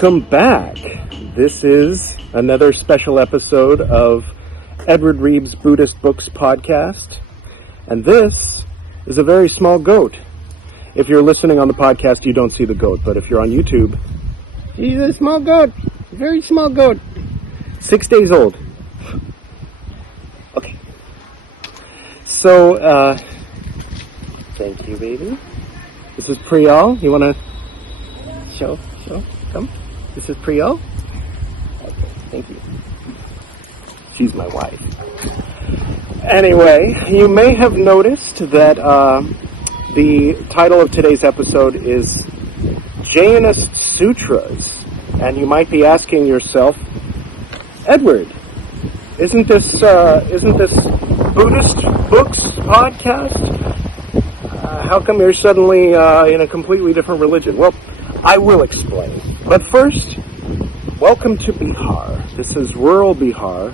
Welcome back. This is another special episode of Edward Reeves' Buddhist Books podcast, and this is a very small goat. If you're listening on the podcast, you don't see the goat, but if you're on YouTube, he's a small goat, very small goat, 6 days old. Okay. So, thank you, baby. This is Priyal. You want to show? Come. This is Priyal. Okay, thank you. She's my wife. Anyway, you may have noticed that the title of today's episode is Jain Sutras, and you might be asking yourself, Edward, isn't this Buddhist Books podcast? How come you're suddenly in a completely different religion? Well, I will explain. But first, welcome to Bihar. This is rural Bihar.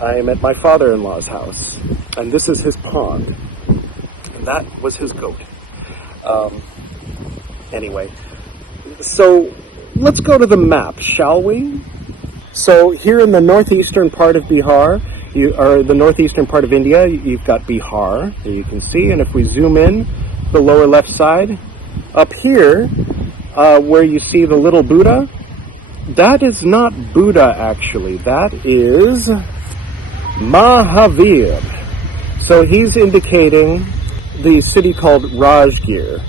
I am at my father-in-law's house, and this is his pond, and that was his goat. Anyway, so let's go to the map, shall we? So here in the northeastern part of Bihar, the northeastern part of India, you've got Bihar, there you can see, and if we zoom in, the lower left side, up here, where you see the little Buddha, that is not Buddha actually, that is Mahavir. So he's indicating the city called Rajgir.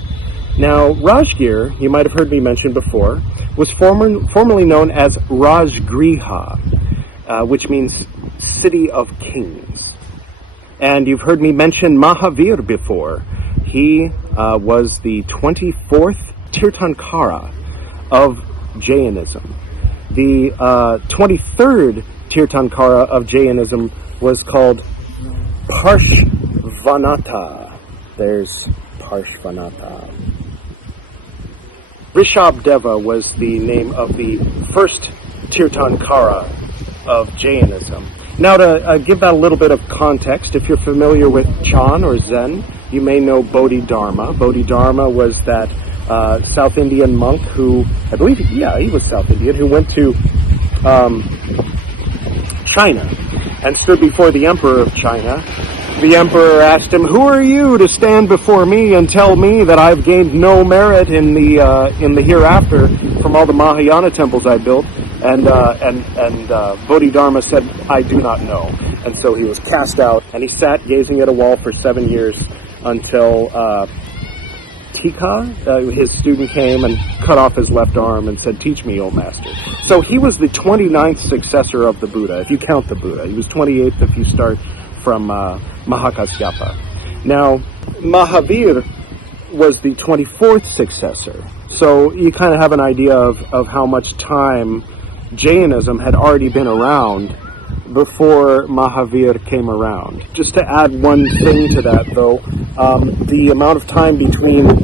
Now, Rajgir, you might have heard me mention before, was formerly known as Rajgriha, which means city of kings. And you've heard me mention Mahavir before. He was the 24th Tirthankara of Jainism. The 23rd Tirthankara of Jainism was called Parshvanatha. There's Parshvanatha. Rishabhdeva was the name of the first Tirthankara of Jainism. Now, to give that a little bit of context, if you're familiar with Chan or Zen, you may know Bodhi Dharma. Bodhi Dharma was that South Indian monk who, I believe, he was South Indian, who went to China and stood before the emperor of China. The emperor asked him, "Who are you to stand before me and tell me that I've gained no merit in the hereafter from all the Mahayana temples I built?" And Bodhidharma said, "I do not know." And so he was cast out, and he sat gazing at a wall for 7 years until Tika, his student, came and cut off his left arm and said, "Teach me, O master." So he was the 29th successor of the Buddha, if you count the Buddha. He was 28th if you start from Mahakasyapa. Now, Mahavir was the 24th successor. So you kind of have an idea of how much time Jainism had already been around before Mahavir came around. Just to add one thing to that, though, the amount of time between the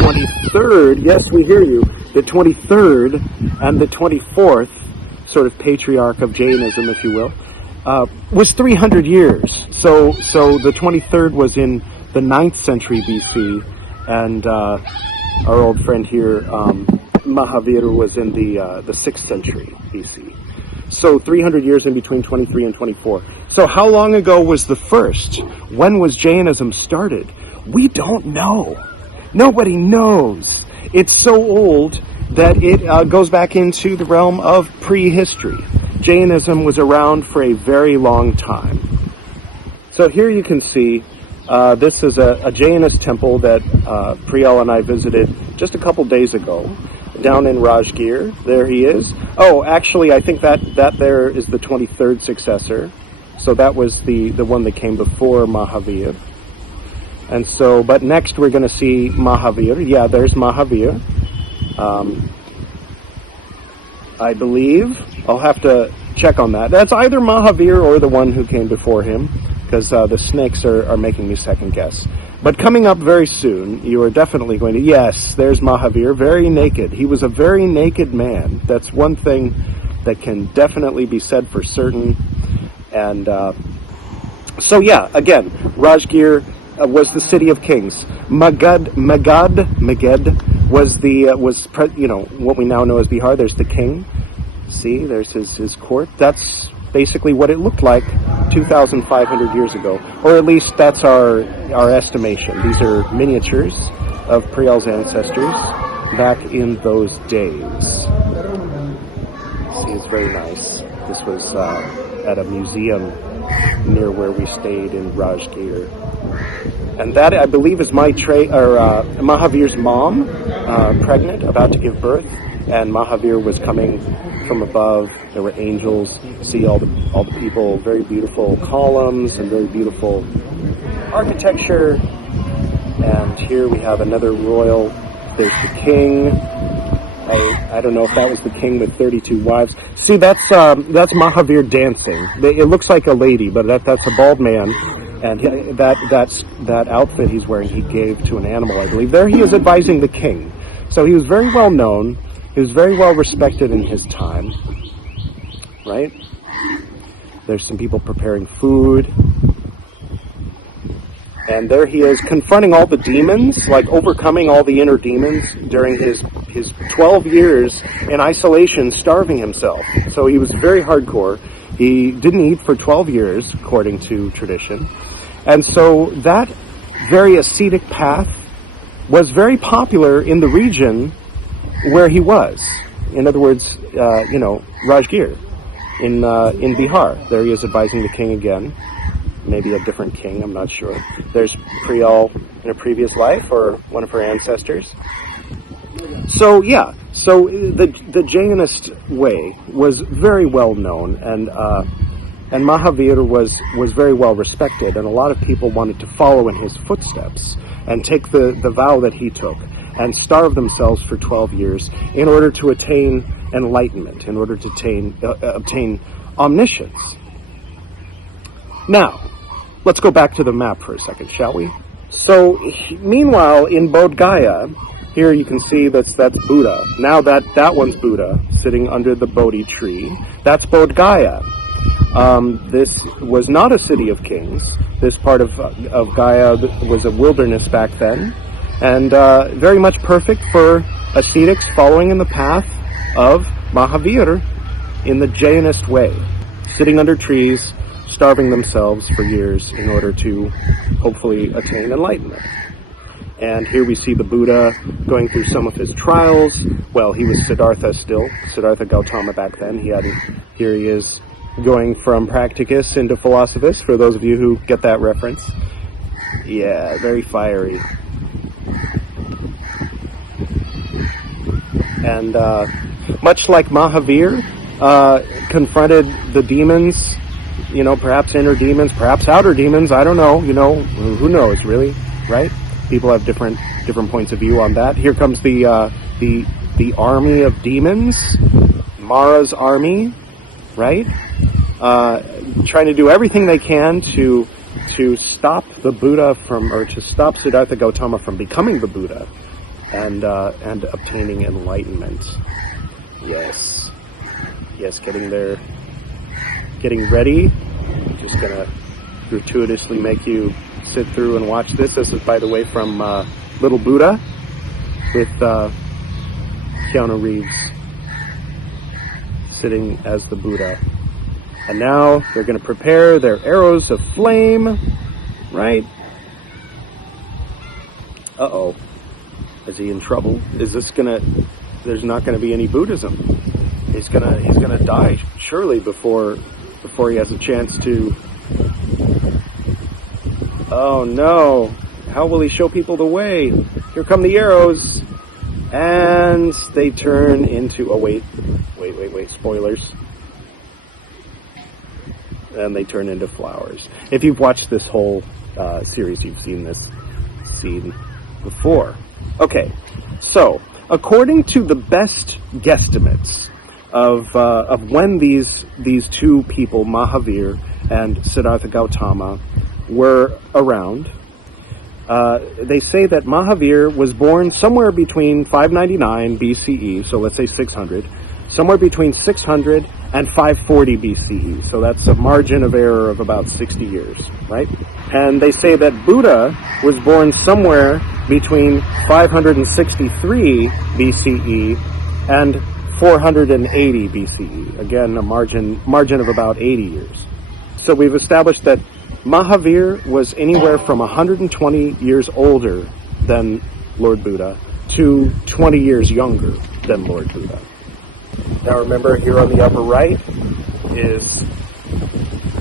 23rd, yes, we hear you, the 23rd and the 24th, sort of patriarch of Jainism, if you will, was 300 years. So the 23rd was in the 9th century BC, and our old friend here, Mahavir, was in the 6th century BC. So 300 years in between 23 and 24. So how long ago was the first? When was Jainism started? We don't know. Nobody knows. It's so old that it goes back into the realm of prehistory. Jainism was around for a very long time. So here you can see, this is a Jainist temple that Priyal and I visited just a couple days ago, down in Rajgir. There he is. Oh, actually, I think that there is the 23rd successor. So that was the one that came before Mahavir. And so, but next we're going to see Mahavir. Yeah, there's Mahavir. I believe. I'll have to check on that. That's either Mahavir or the one who came before him, because the snakes are making me second guess. But coming up very soon, you are definitely going to... Yes, there's Mahavir, very naked. He was a very naked man. That's one thing that can definitely be said for certain. And so yeah, again, Rajgir was the city of kings. Magad was what we now know as Bihar. There's the king. See, there's his court. That's basically what it looked like 2,500 years ago, or at least that's our estimation. These are miniatures of Priyal's ancestors back in those days. See, it's very nice. This was at a museum near where we stayed in Rajgir. And that, I believe, is Mahavir's mom, pregnant, about to give birth, and Mahavir was coming from above. There were angels. See all the people, very beautiful columns and very beautiful architecture. And here we have another royal. There's the king. I don't know if that was the king with 32 wives. See, that's Mahavir dancing. It looks like a lady, but that's a bald man. And that outfit he's wearing, he gave to an animal, I believe. There he is advising the king. So he was very well known. He was very well respected in his time. Right? There's some people preparing food. And there he is confronting all the demons, like overcoming all the inner demons during his 12 years in isolation, starving himself. So he was very hardcore. He didn't eat for 12 years, according to tradition. And so that very ascetic path was very popular in the region where he was. In other words, Rajgir, in Bihar. There he is advising the king again. Maybe a different king, I'm not sure. There's Priyal in a previous life, or one of her ancestors. So yeah, so the Jainist way was very well known, and Mahavir was very well respected, and a lot of people wanted to follow in his footsteps and take the vow that he took and starve themselves for 12 years in order to attain enlightenment, in order to obtain omniscience. Now, let's go back to the map for a second, shall we? So, meanwhile, in Bodh Gaya, here you can see that's Buddha. Now that one's Buddha, sitting under the Bodhi Tree. That's Bodh Gaya. This was not a city of kings. This part of Gaya was a wilderness back then, and very much perfect for ascetics following in the path of Mahavir in the Jainist way, sitting under trees, starving themselves for years in order to hopefully attain enlightenment. And here we see the Buddha going through some of his trials. Well, he was Siddhartha still, Siddhartha Gautama back then. Here he is going from practicus into philosophus, for those of you who get that reference. Yeah, very fiery. And much like Mahavir confronted the demons, perhaps inner demons, perhaps outer demons, I don't know, who knows, really, right? People have different points of view on that. Here comes the army of demons, Mara's army, right? Trying to do everything they can to stop the Buddha to stop Siddhartha Gautama from becoming the Buddha and obtaining enlightenment. Yes, getting there. Getting ready. I'm just going to gratuitously make you sit through and watch this. This is, by the way, from Little Buddha with Keanu Reeves sitting as the Buddha. And now they're going to prepare their arrows of flame, right? Uh-oh. Is he in trouble? There's not going to be any Buddhism. He's gonna die surely before he has a chance to. Oh no! How will he show people the way? Here come the arrows, and they turn into. Oh wait! Spoilers. And they turn into flowers. If you've watched this whole series, you've seen this scene before. Okay, so according to the best guesstimates of when these two people, Mahavir and Siddhartha Gautama, were around, they say that Mahavir was born somewhere between 599 BCE, so let's say 600, somewhere between 600 and 540 BCE. So that's a margin of error of about 60 years, right? And they say that Buddha was born somewhere between 563 BCE and 480 BCE. Again, a margin of about 80 years. So we've established that Mahavir was anywhere from 120 years older than Lord Buddha to 20 years younger than Lord Buddha. Now remember, here on the upper right is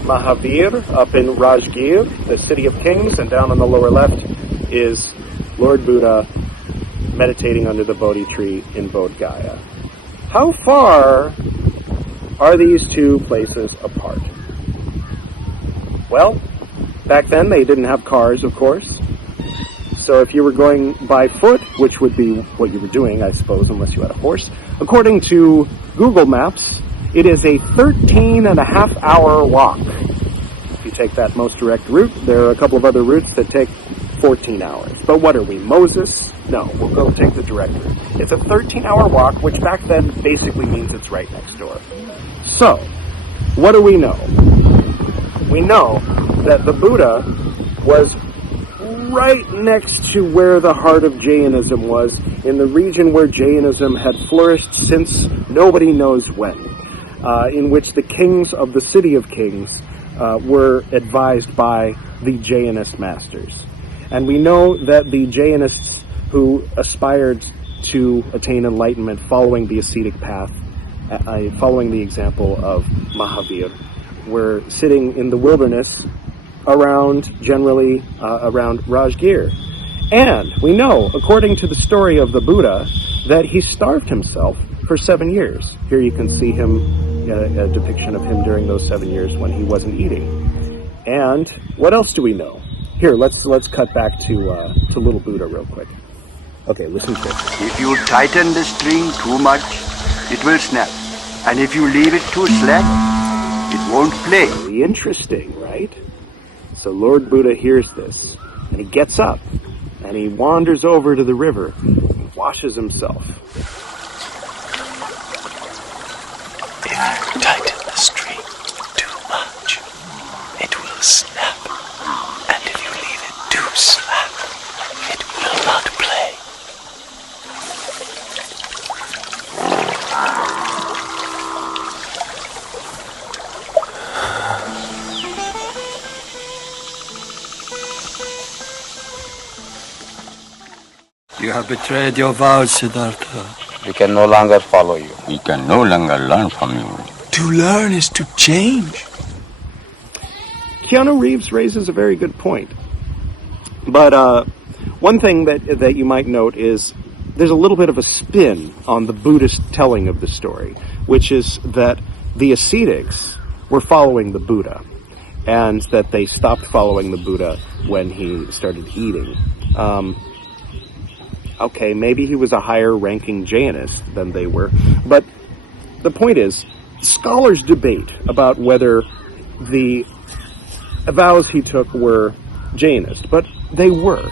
Mahavir up in Rajgir, the city of kings, and down on the lower left is Lord Buddha meditating under the Bodhi tree in Bodh Gaya. How far are these two places apart? Well, back then they didn't have cars, of course. So if you were going by foot, which would be what you were doing, I suppose, unless you had a horse, according to Google Maps, it is a 13-and-a-half-hour walk. If you take that most direct route, there are a couple of other routes that take 14 hours. But what are we, Moses? No, we'll go take the direct route. It's a 13-hour walk, which back then basically means it's right next door. So, what do we know? We know that the Buddha was right next to where the heart of Jainism was, in the region where Jainism had flourished since nobody knows when, in which the kings of the City of Kings were advised by the Jainist masters. And we know that the Jainists who aspired to attain enlightenment following the ascetic path, following the example of Mahavir, were sitting in the wilderness around Rajgir. And we know, according to the story of the Buddha, that he starved himself for 7 years. Here you can see him, a depiction of him during those 7 years when he wasn't eating. And what else do we know? Here, let's cut back to little Buddha real quick. Okay, listen to this. If you tighten the string too much, it will snap. And if you leave it too slack, it won't play. Very interesting, right? So Lord Buddha hears this, and he gets up, and he wanders over to the river, and washes himself. If you tighten the string too much, it will snap. And if you leave it too slack, it will not play. You have betrayed your vows, Siddhartha. We can no longer follow you. We can no longer learn from you. To learn is to change. Keanu Reeves raises a very good point. But one thing that you might note is there's a little bit of a spin on the Buddhist telling of the story, which is that the ascetics were following the Buddha, and that they stopped following the Buddha when he started eating. Okay, maybe he was a higher-ranking Jainist than they were, but the point is, scholars debate about whether the vows he took were Jainist, but they were.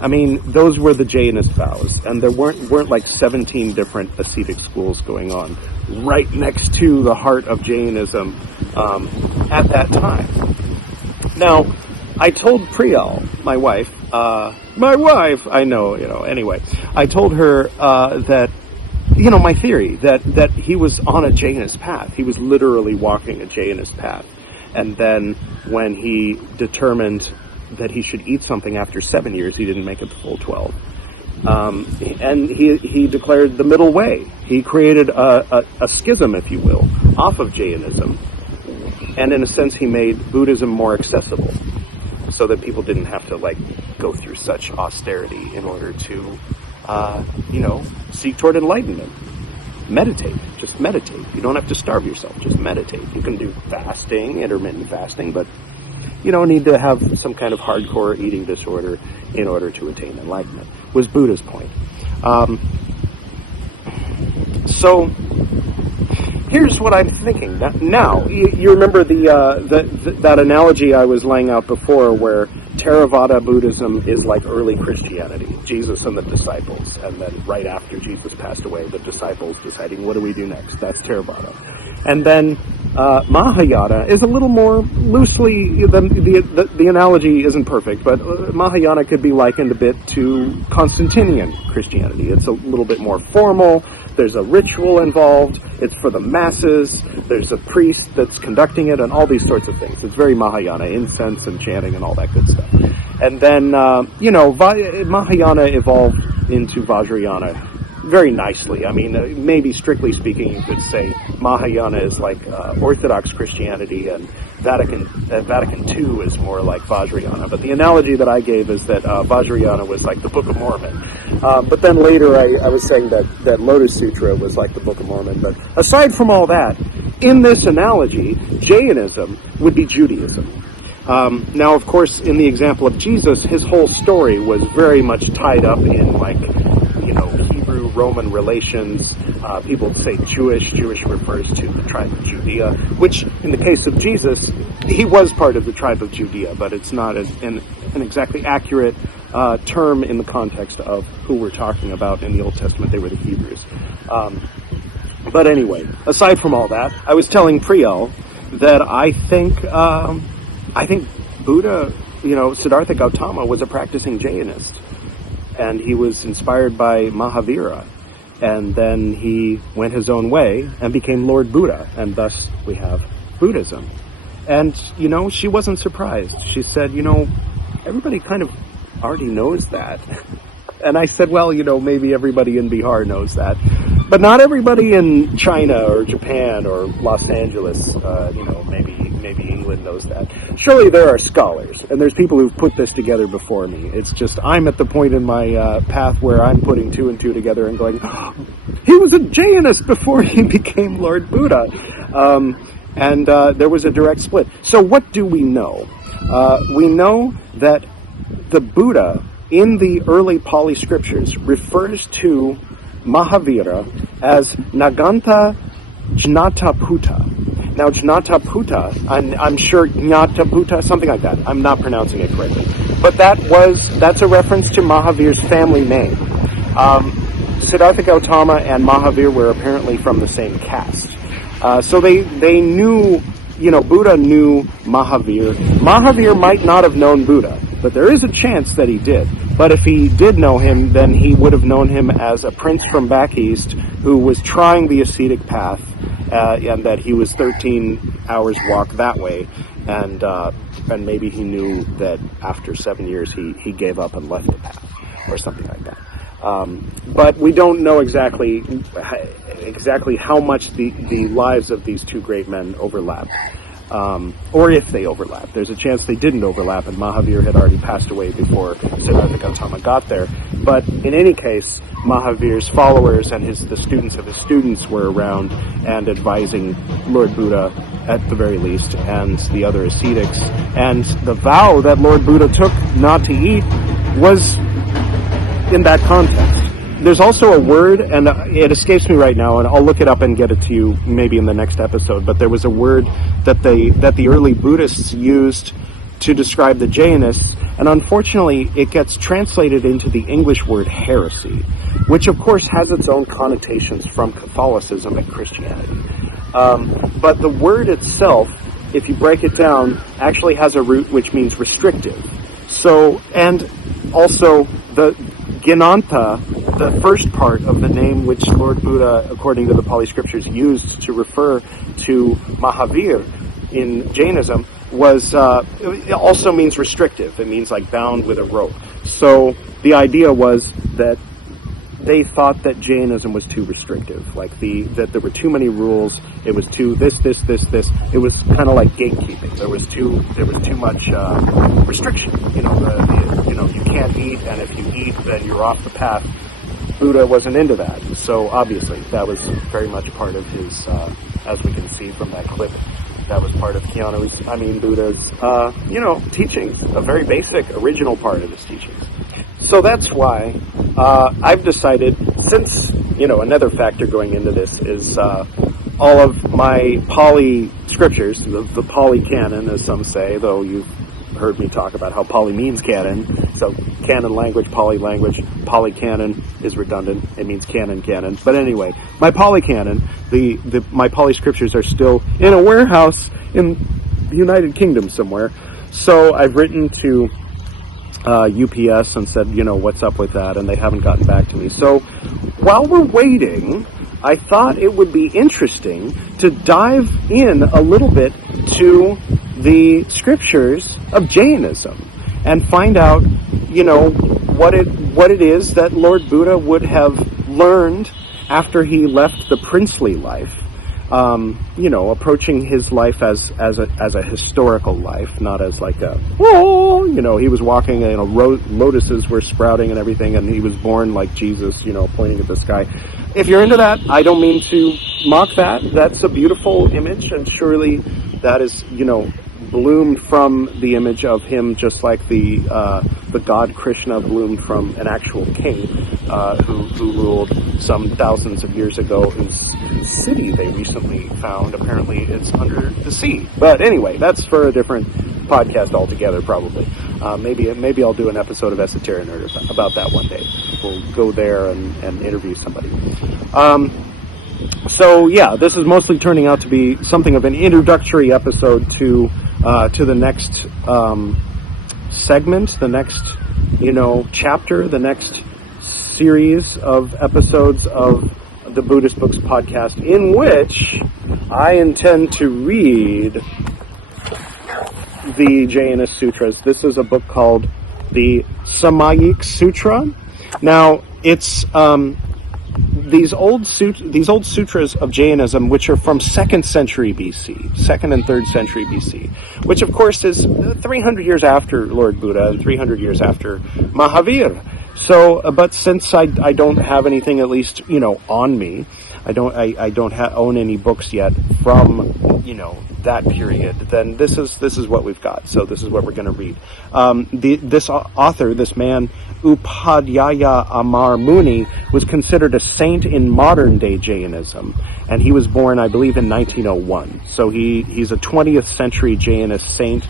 I mean, those were the Jainist vows, and there weren't like 17 different ascetic schools going on right next to the heart of Jainism at that time. Now, I told Priyal, my wife, I know, anyway, I told her that, my theory, that he was on a Jainist path. He was literally walking a Jainist path. And then when he determined that he should eat something after 7 years, he didn't make it the full 12. And he declared the middle way. He created a schism, if you will, off of Jainism. And in a sense, he made Buddhism more accessible, so that people didn't have to go through such austerity in order to, seek toward enlightenment. Meditate. Just meditate. You don't have to starve yourself. Just meditate. You can do fasting, intermittent fasting, but you don't need to have some kind of hardcore eating disorder in order to attain enlightenment, was Buddha's point. So here's what I'm thinking. Now, you remember that analogy I was laying out before, where Theravada Buddhism is like early Christianity, Jesus and the disciples, and then right after Jesus passed away, the disciples deciding, what do we do next? That's Theravada. And then Mahayana is a little more loosely, the analogy isn't perfect, but Mahayana could be likened a bit to Constantinian Christianity. It's a little bit more formal, there's a ritual involved, it's for the masses, there's a priest that's conducting it, and all these sorts of things. It's very Mahayana, incense and chanting and all that good stuff. And then, Mahayana evolved into Vajrayana very nicely. I mean, maybe strictly speaking, you could say Mahayana is like Orthodox Christianity, and Vatican II is more like Vajrayana. But the analogy that I gave is that Vajrayana was like the Book of Mormon. But then later I was saying that Lotus Sutra was like the Book of Mormon. But aside from all that, in this analogy, Jainism would be Judaism. Now, of course, in the example of Jesus, his whole story was very much tied up in, like, Hebrew-Roman relations. People say Jewish. Jewish refers to the tribe of Judea, which, in the case of Jesus, he was part of the tribe of Judea, but it's not an exactly accurate term in the context of who we're talking about in the Old Testament. They were the Hebrews. But anyway, aside from all that, I was telling Priyal that I think Buddha, Siddhartha Gautama was a practicing Jainist, and he was inspired by Mahavira, and then he went his own way and became Lord Buddha, and thus we have Buddhism. And, she wasn't surprised. She said, everybody kind of already knows that. And I said, well, maybe everybody in Bihar knows that. But not everybody in China or Japan or Los Angeles, maybe England knows that. Surely there are scholars, and there's people who've put this together before me. It's just I'm at the point in my path where I'm putting two and two together and going, oh, he was a Jainist before he became Lord Buddha. And there was a direct split. So what do we know? We know that the Buddha in the early Pali scriptures refers to Mahavira as Naganta Jnataputta. Now, Jnataputta, I'm sure Jnataputta, something like that. I'm not pronouncing it correctly. But that's a reference to Mahavir's family name. Siddhartha Gautama and Mahavir were apparently from the same caste. So they knew, Buddha knew Mahavir. Mahavir might not have known Buddha, but there is a chance that he did. But if he did know him, then he would have known him as a prince from back east who was trying the ascetic path, and that he was 13 hours walk that way, and maybe he knew that after 7 years he gave up and left the path, or something like that. But we don't know exactly how much the lives of these two great men overlapped. Or if they overlap. There's a chance they didn't overlap, and Mahavir had already passed away before Siddhartha Gautama got there. But in any case, Mahavir's followers and the students of his students were around and advising Lord Buddha at the very least, and the other ascetics. And the vow that Lord Buddha took not to eat was in that context. There's also a word, and it escapes me right now, and I'll look it up and get it to you maybe in the next episode, but there was a word that the early Buddhists used to describe the Jainists, and unfortunately it gets translated into the English word heresy, which of course has its own connotations from Catholicism and Christianity. But the word itself, if you break it down, actually has a root which means restrictive. So, and also the Ginanta, the first part of the name which Lord Buddha, according to the Pali scriptures, used to refer to Mahavir in Jainism, it also means restrictive. It means like bound with a rope. So the idea was that they thought that Jainism was too restrictive, that there were too many rules. It was too this. It was kind of like gatekeeping. There was too much restriction. You can't eat, and if you eat, then you're off the path. Buddha wasn't into that. So obviously, that was very much part of his, as we can see from that clip, that was part of Buddha's, teachings, a very basic, original part of his teachings. So that's why I've decided, since, another factor going into this is all of my Pali scriptures, the Pali canon, as some say, though you've heard me talk about how Pali means canon. So canon language, Pali language. Pali canon is redundant. It means canon. But anyway, my Pali canon, my Pali scriptures are still in a warehouse in the United Kingdom somewhere. So I've written to UPS and said, what's up with that? And they haven't gotten back to me. So while we're waiting, I thought it would be interesting to dive in a little bit to the scriptures of Jainism and find out, what it is that Lord Buddha would have learned after he left the princely life. Approaching his life as a historical life, not as like he was walking and lotuses were sprouting and everything, and he was born like Jesus, pointing at the sky. If you're into that, I don't mean to mock that. That's a beautiful image, and surely that is, bloomed from the image of him, just like the god Krishna bloomed from an actual king who ruled some thousands of years ago, whose city they recently found. Apparently it's under the sea. But anyway, that's for a different podcast altogether, probably. Maybe I'll do an episode of Esoteric Nerd about that one day. We'll go there and interview somebody. So yeah, this is mostly turning out to be something of an introductory episode to the next segment, the next chapter, the next series of episodes of the Buddhist Books podcast, in which I intend to read the Jain Sutras. This is a book called the Samyaktva Sūtra. Now, it's these old sutras of Jainism, which are from 2nd century BC, 2nd and 3rd century BC, which of course is 300 years after Lord Buddha, 300 years after Mahavir. So, but since I don't have anything, at least, on me, I don't own any books yet from, that period, then this is what we've got. So this is what we're going to read. This author, this man, Upadhyaya Amar Muni, was considered a saint in modern day Jainism, and he was born, I believe, in 1901. So he's a 20th century Jainist saint,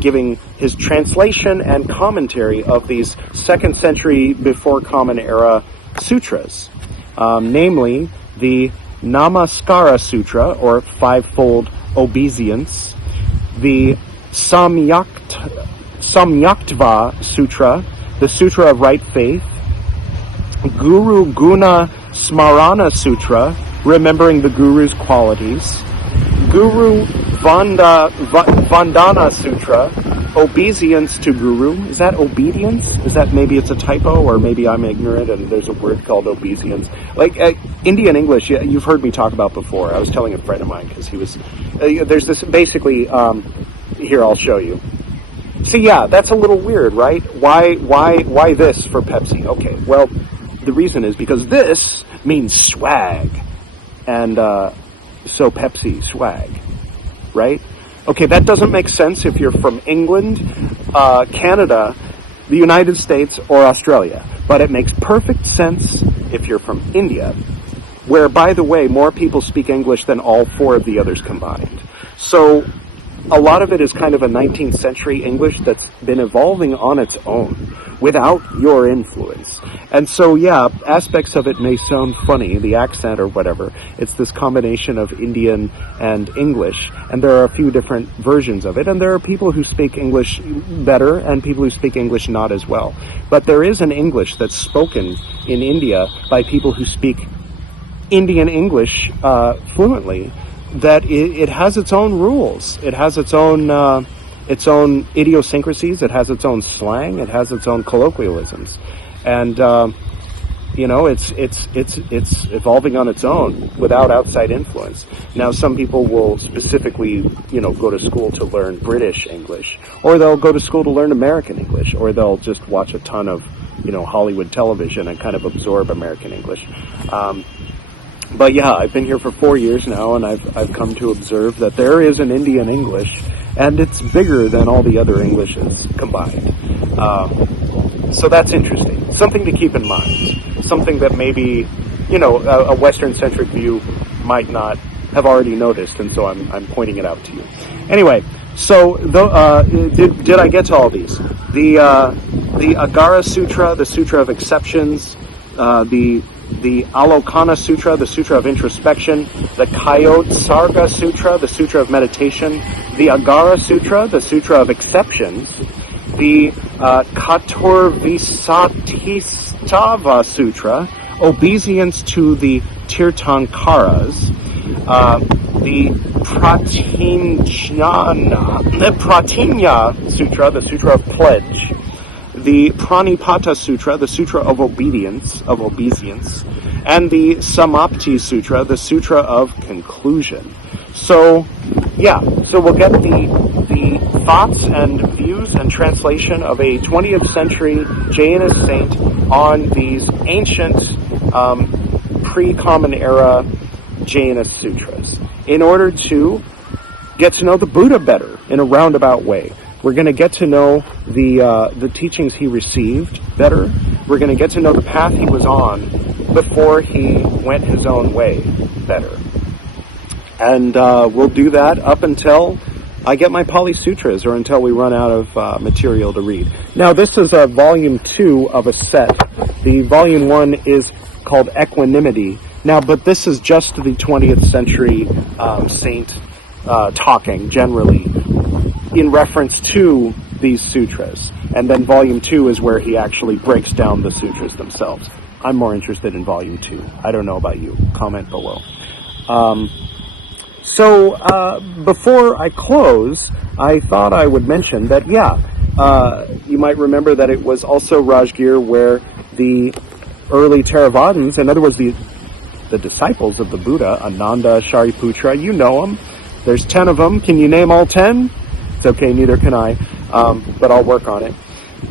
giving his translation and commentary of these 2nd century before Common Era sutras, namely the Namaskāra Sūtra, or fivefold obeisance, the Samyaktva Sūtra, the Sutra of Right Faith, Guru-Guṇa-Smaraṇa Sūtra, remembering the Guru's qualities, Vandanā Sūtra, obeisance to Guru. Is that obedience? Is that, maybe it's a typo, or maybe I'm ignorant and there's a word called obeisance? Like Indian English, you've heard me talk about before. I was telling a friend of mine, because he was, there's this basically, here, I'll show you. See, yeah, that's a little weird, right? Why this for Pepsi? Okay, well, the reason is because this means swag. And, so Pepsi, swag, right? Okay, that doesn't make sense if you're from England, Canada, the United States, or Australia. But it makes perfect sense if you're from India, where, by the way, more people speak English than all 4 of the others combined. So a lot of it is kind of a 19th century English that's been evolving on its own without your influence. And so, yeah, aspects of it may sound funny, the accent or whatever. It's this combination of Indian and English, and there are a few different versions of it, and there are people who speak English better and people who speak English not as well. But there is an English that's spoken in India by people who speak Indian English fluently, that it has its own rules. It has its own idiosyncrasies. It has its own slang. It has its own colloquialisms. And, it's evolving on its own without outside influence. Now, some people will specifically, go to school to learn British English, or they'll go to school to learn American English, or they'll just watch a ton of, Hollywood television and kind of absorb American English. But yeah, I've been here for 4 years now, and I've come to observe that there is an Indian English, and it's bigger than all the other Englishes combined. So that's interesting. Something to keep in mind. Something that maybe, a Western-centric view might not have already noticed, and so I'm pointing it out to you. Anyway, so did I get to all these? The Āgarā Sūtra, the Sutra of Exceptions, the Ālocanā Sūtra, the Sutra of Introspection, the Kāyotsarga Sūtra, the Sutra of Meditation, the Āgarā Sūtra, the Sutra of Exceptions, the Caturviśatistava Sūtra, obeisance to the Tirthankaras, the Pratijñā Sūtra, the Sutra of Pledge, the Praṇipatā Sūtra, the Sutra of Obeisance, and the Samāpti Sūtra, the Sutra of Conclusion. So, so we'll get the thoughts and views and translation of a 20th century Jainist saint on these ancient, pre-Common Era Jainist sutras, in order to get to know the Buddha better in a roundabout way. We're going to get to know the teachings he received better. We're going to get to know the path he was on before he went his own way better. And we'll do that up until I get my Pali Sutras, or until we run out of material to read. Now, this is a volume 2 of a set. The volume 1 is called Equanimity. Now, but this is just the 20th century saint talking generally in reference to these sutras. And then volume 2 is where he actually breaks down the sutras themselves. I'm more interested in volume 2. I don't know about you. Comment below. So before I close, I thought I would mention that, you might remember that it was also Rajgir where the early Theravadins, in other words, the disciples of the Buddha, Ananda, Shariputra, you know them. There's 10 of them. Can you name all 10? It's okay, neither can I, but I'll work on it.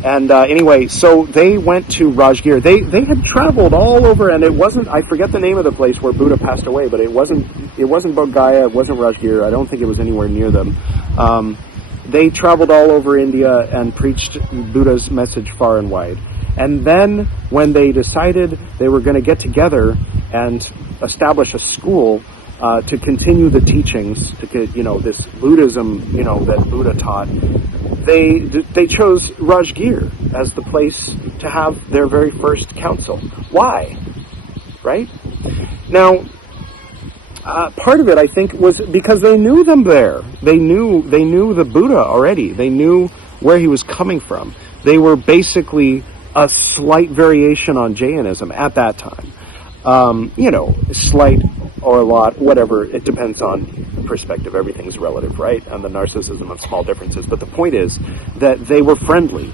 And anyway, so they went to Rajgir. They had traveled all over, and it wasn't, I forget the name of the place where Buddha passed away, but it wasn't Bodh Gaya, it wasn't Rajgir. I don't think it was anywhere near them. They traveled all over India and preached Buddha's message far and wide. And then when they decided they were going to get together and establish a school to continue the teachings, to get, this Buddhism, that Buddha taught, they chose Rajgir as the place to have their very first council. Why? Right? Now, part of it, I think, was because they knew them there. They knew the Buddha already. They knew where he was coming from. They were basically a slight variation on Jainism at that time. Slight or a lot, whatever, it depends on perspective. Everything's relative, right? And the narcissism of small differences. But the point is that they were friendly.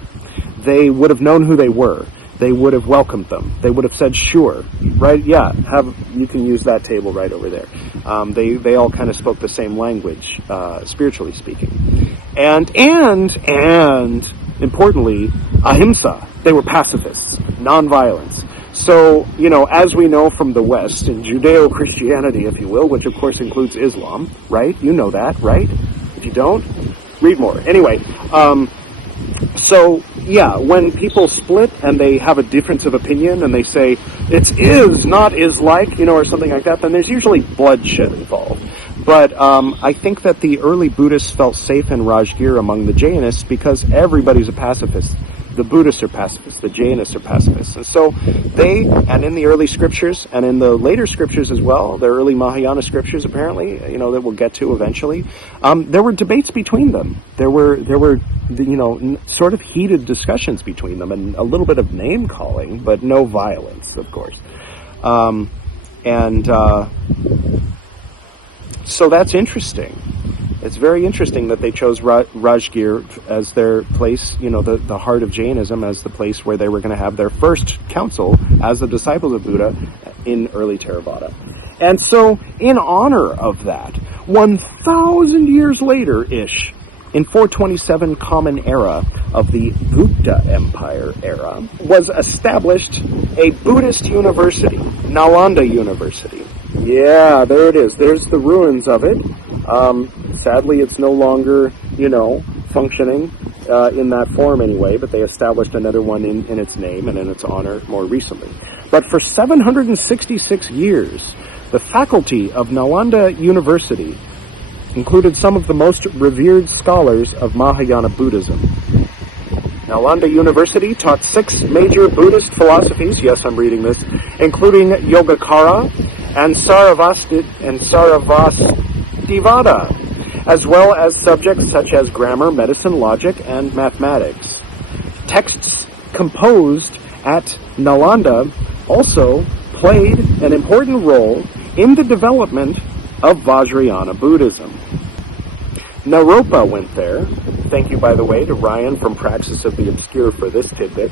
They would have known who they were. They would have welcomed them. They would have said, sure, right? Yeah, you can use that table right over there. They all kind of spoke the same language, spiritually speaking. And importantly, ahimsa. They were pacifists, nonviolence. So, as we know from the West, in Judeo-Christianity, if you will, which of course includes Islam, right? You know that, right? If you don't, read more. Anyway, when people split and they have a difference of opinion and they say, it's is, not is like, or something like that, then there's usually bloodshed involved. But I think that the early Buddhists felt safe in Rajgir among the Jainists because everybody's a pacifist. The Buddhists are pacifists, the Jainists are pacifists. And so and in the early scriptures, and in the later scriptures as well, the early Mahayana scriptures apparently, that we'll get to eventually, there were debates between them. There were sort of heated discussions between them, and a little bit of name-calling, but no violence, of course. So that's interesting. It's very interesting that they chose Rajgir as their place, the heart of Jainism, as the place where they were going to have their first council as the disciples of Buddha in early Theravada. And so, in honor of that, 1,000 years later-ish, in 427 Common Era of the Gupta Empire era, was established a Buddhist university, Nalanda University. Yeah, there it is. There's the ruins of it. Sadly, it's no longer, functioning in that form anyway, but they established another one in its name and in its honor more recently. But for 766 years, The faculty of Nalanda University included some of the most revered scholars of Mahayana Buddhism. Nalanda University taught 6 major Buddhist philosophies, yes, I'm reading this, including Yogacara and Sarvastivada, as well as subjects such as grammar, medicine, logic, and mathematics. Texts composed at Nalanda also played an important role in the development of Vajrayana Buddhism. Naropa went there. Thank you, by the way, to Ryan from Praxis of the Obscure for this tidbit.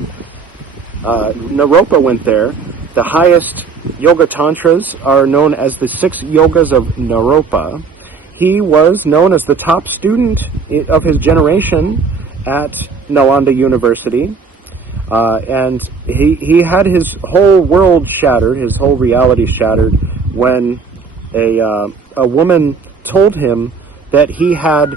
Naropa went there. The highest Yoga Tantras are known as the 6 Yogas of Naropa. He was known as the top student of his generation at Nalanda University. And he had his whole world shattered, his whole reality shattered, when a woman told him that he had,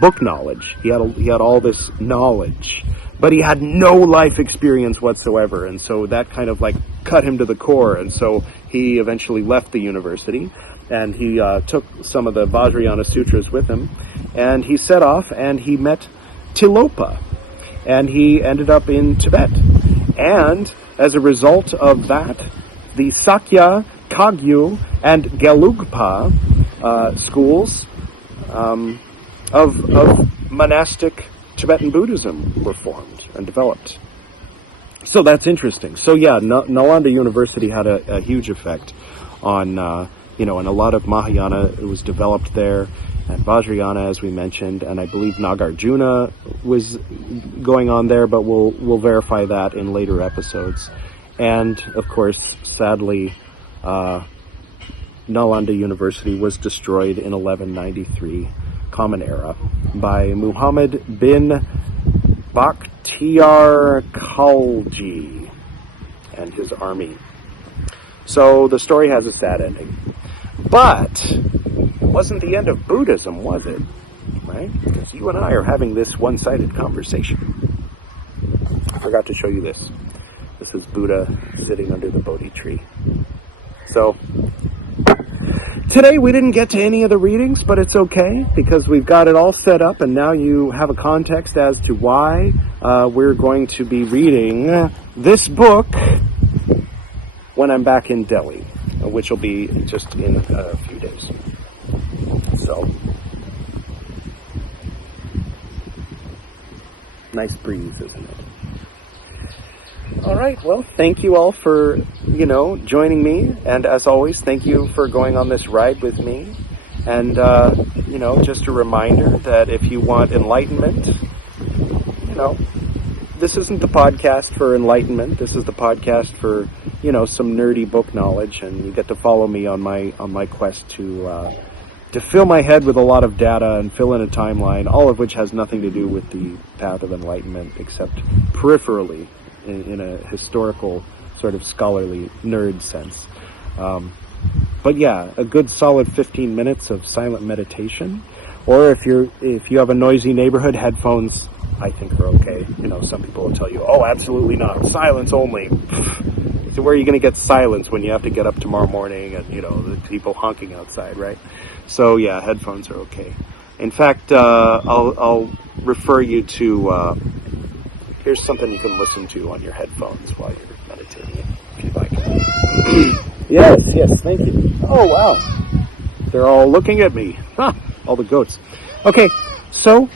book knowledge. He had all this knowledge, but he had no life experience whatsoever. And so that kind of cut him to the core. And so he eventually left the university, and he took some of the Vajrayana Sutras with him, and he set off and he met Tilopa, and he ended up in Tibet. And as a result of that, the Sakya, Kagyu, and Gelugpa schools of monastic Tibetan Buddhism were formed and developed. So that's interesting. So yeah, Nalanda University had a huge effect on, and a lot of Mahayana was developed there, and Vajrayana, as we mentioned, and I believe Nagarjuna was going on there, but we'll verify that in later episodes. And of course, sadly, Nalanda University was destroyed in 1193 Common Era by Muhammad bin Bakhtiar Khalji and his army. So the story has a sad ending. But it wasn't the end of Buddhism, was it? Right? Because you and I are having this one-sided conversation. I forgot to show you this. This is Buddha sitting under the Bodhi Tree. So today we didn't get to any of the readings, but it's okay because we've got it all set up, and now you have a context as to why we're going to be reading this book when I'm back in Delhi, which will be just in a few days. So, nice breeze, isn't it? All right, well, thank you all for, joining me. And as always, thank you for going on this ride with me. And, just a reminder that if you want enlightenment, this isn't the podcast for enlightenment. This is the podcast for, some nerdy book knowledge. And you get to follow me on my quest to fill my head with a lot of data and fill in a timeline, all of which has nothing to do with the path of enlightenment, except peripherally, in a historical sort of scholarly nerd sense. But yeah, a good solid 15 minutes of silent meditation, or if you have a noisy neighborhood, headphones I think are okay. Some people will tell you, oh, absolutely not, silence only. So where are you going to get silence when you have to get up tomorrow morning and the people honking outside, right? So yeah, headphones are okay. In fact, I'll refer you to here's something you can listen to on your headphones while you're meditating, if you'd like. Yes, thank you. Oh, wow. They're all looking at me. All the goats. Okay, so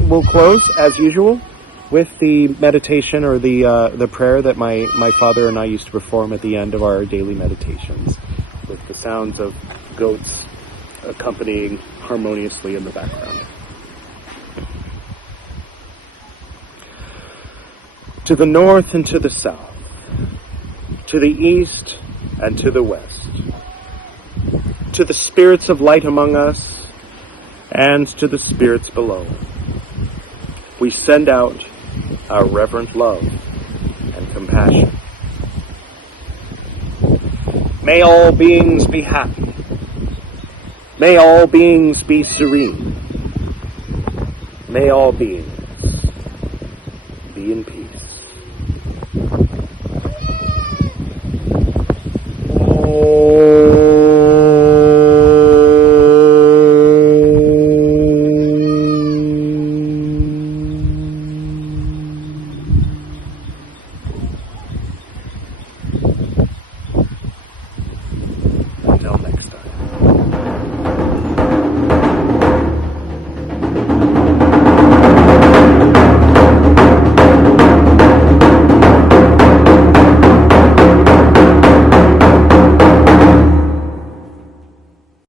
we'll close, as usual, with the meditation or the prayer that my father and I used to perform at the end of our daily meditations, with the sounds of goats accompanying harmoniously in the background. To the north and to the south, to the east and to the west, to the spirits of light among us and to the spirits below, we send out our reverent love and compassion. May all beings be happy. May all beings be serene. May all beings be in peace.